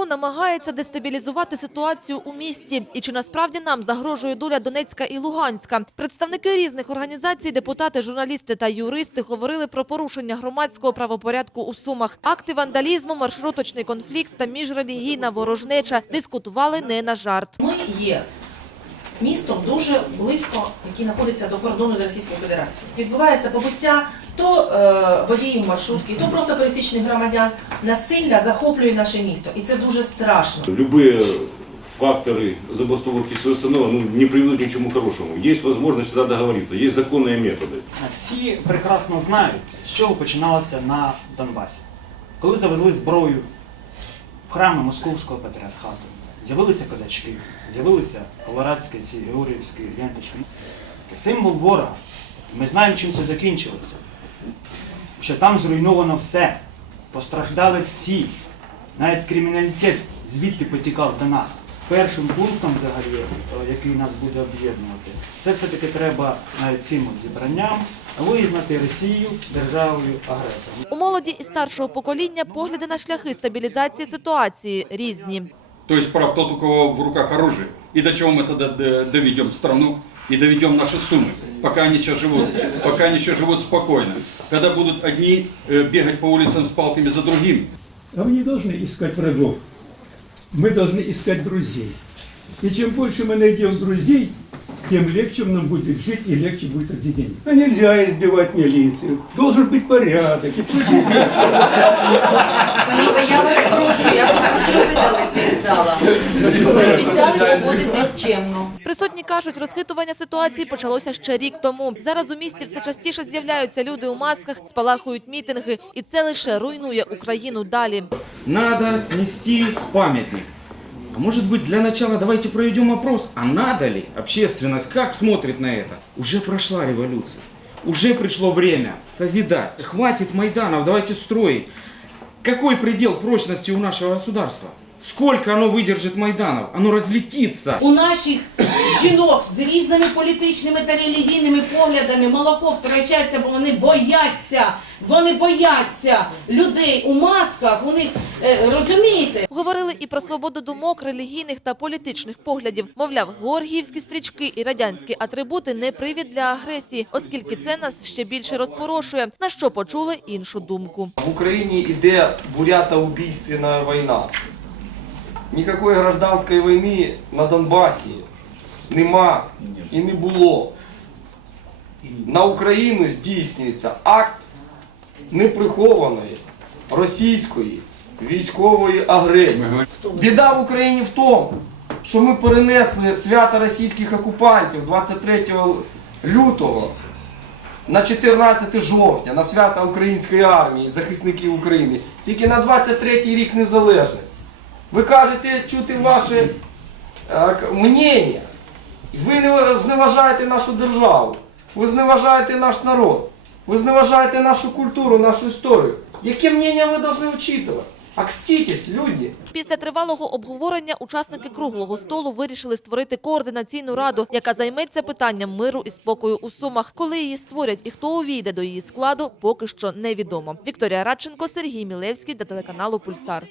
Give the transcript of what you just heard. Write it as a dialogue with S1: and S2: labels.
S1: хто намагається дестабілізувати ситуацію у місті і чи насправді нам загрожує доля Донецька і Луганська. Представники різних організацій, депутати, журналісти та юристи говорили про порушення громадського правопорядку у Сумах, акти вандалізму, маршруточний конфлікт та міжрелігійна ворожнеча дискутували не на жарт.
S2: Ми є містом дуже близько, який знаходиться до кордону з Російською Федерацією. Відбувається побиття то е, водіїв маршрутки, то просто пересічних громадян. Насилля захоплює наше місто, і це дуже страшно.
S3: Любые факторы забастовки всего остального ну, не приведут ни к чему хорошему. Есть возможность всегда договориться, есть законные методы.
S4: Всі прекрасно знають, з чого починалося на Донбасі. Коли завезли зброю в храми Московського патріархату, з'явилися козачки, з'явилися колорадські ці георгіївські ленточки. Це символ ворога. Ми знаємо, чим це закінчилося. Що там зруйновано все, постраждали всі. Навіть криміналітет звідти потікав до нас. Першим пунктом, взагалі, е, який нас буде об'єднувати, це все-таки треба навіть цим зібранням визнати Росію державою агресором.
S1: У молоді і старшого покоління погляди на шляхи стабілізації ситуації різні.
S5: То есть прав тот, у кого в руках оружие. И до чего мы тогда доведем страну и доведем наши суммы, пока они еще живут, пока они еще живут спокойно. Когда будут одни э, бегать по улицам с палками за другим,
S6: А мы не должны искать врагов. Мы должны искать друзей. И чем больше мы найдем друзей, тем легче нам будет жить и легче будет объединение. А нельзя избивать милицию. Должен быть порядок
S7: я вас прошу, я прошу
S1: Присутні кажуть, розхитування ситуації почалося ще рік тому. Зараз у місті все частіше з'являються люди у масках, спалахують мітинги, і це лише руйнує Україну далі.
S8: Надо снести памятник. А может быть для начала давайте проведем опрос, а надо ли общественность, как смотрит на это? Уже прошла революция, уже пришло время созидать. Хватит Майданов, давайте строить. Какой предел прочности у нашего государства? Сколько оно выдержит Майданов? Оно разлетится.
S2: У наших жінок з різними політичними та релігійними поглядами молоко втрачається, бо вони бояться. Вони бояться людей у масках. У них е, розумієте?
S1: Говорили і про свободу думок, релігійних та політичних поглядів. Мовляв, георгіївські стрічки і радянські атрибути не привід для агресії, оскільки це нас ще більше розпорошує. На що почули іншу думку.
S9: В Україні йде бурято-убійственна війна. Ніякої гражданської війни на Донбасі нема і не було. На Україну здійснюється акт неприхованої російської військової агресії. Біда в Україні в тому, що ми перенесли свято російських окупантів 23 лютого на 14 жовтня, на свято Української армії, захисників України, тільки на 23 рік незалежності. Ви кажете чути ваше мнення. Ви не зневажаєте нашу державу, ви зневажаєте наш народ, ви зневажаєте нашу культуру, нашу історію. Яке мнення ви повинні учитувати? Окститесь, люди!
S1: Після тривалого обговорення учасники круглого столу вирішили створити координаційну раду, яка займеться питанням миру і спокою у Сумах. Коли її створять і хто увійде до її складу, поки що невідомо. Вікторія Радченко, Сергій Мілевський для телеканалу Пульсар.